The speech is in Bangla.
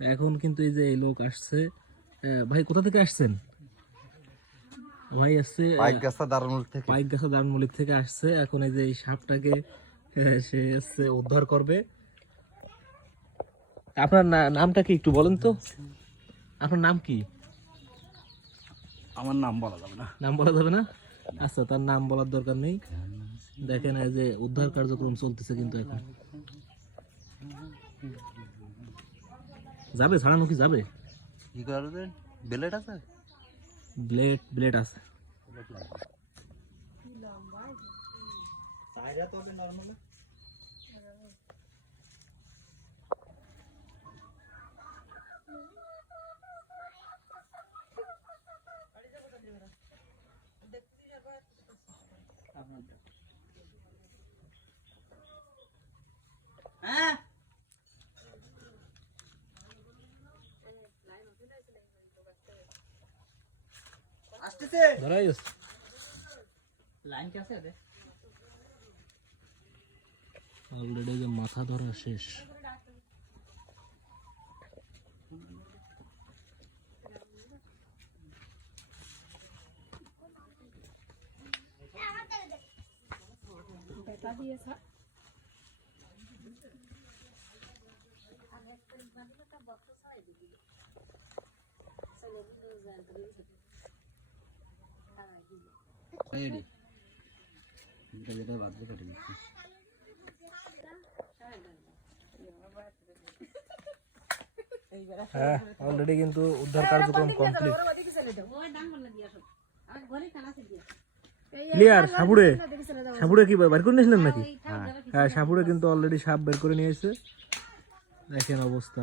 এখন কিন্তু এই যে এই লোক আসছে, ভাই কোথা থেকে আসছেন? ভাই আসছে পাইকগাছা দারুণমলিক থেকে আসছে। এখন এই যে এই সাপটাকে সে হচ্ছে উদ্ধার করবে। আপনার নামটা কি একটু বলেন তো? আপনার নাম কি? আমার নাম বলা যাবে না। নাম বলা যাবে না? আচ্ছা, তার নাম বলার দরকার নেই। দেখেন এই যে উদ্ধার কার্যক্রম চলতেছে কিন্তু এখন। যাবে ছাড়ানো কি যাবে? কি করবেন? ব্লেড আছে? ব্লেড আছে। আসতেছে। ধরাই গেছে। লাইন কি আছে রে? অলরেডি যে মাথা ধরা শেষ। রেডি। এটা যেটা বাদলে কেটে দিচ্ছি। হ্যাঁ, অলরেডি কিন্তু উদ্ধার কার্যক্রম কমপ্লিট। ক্লিয়ার। সাপুড়ে কি বের করে নিয়েছিলেন নাকি? হ্যাঁ, সাপুড়ে কিন্তু অলরেডি সাপ বের করে নিয়েছে। দেখেন অবস্থা।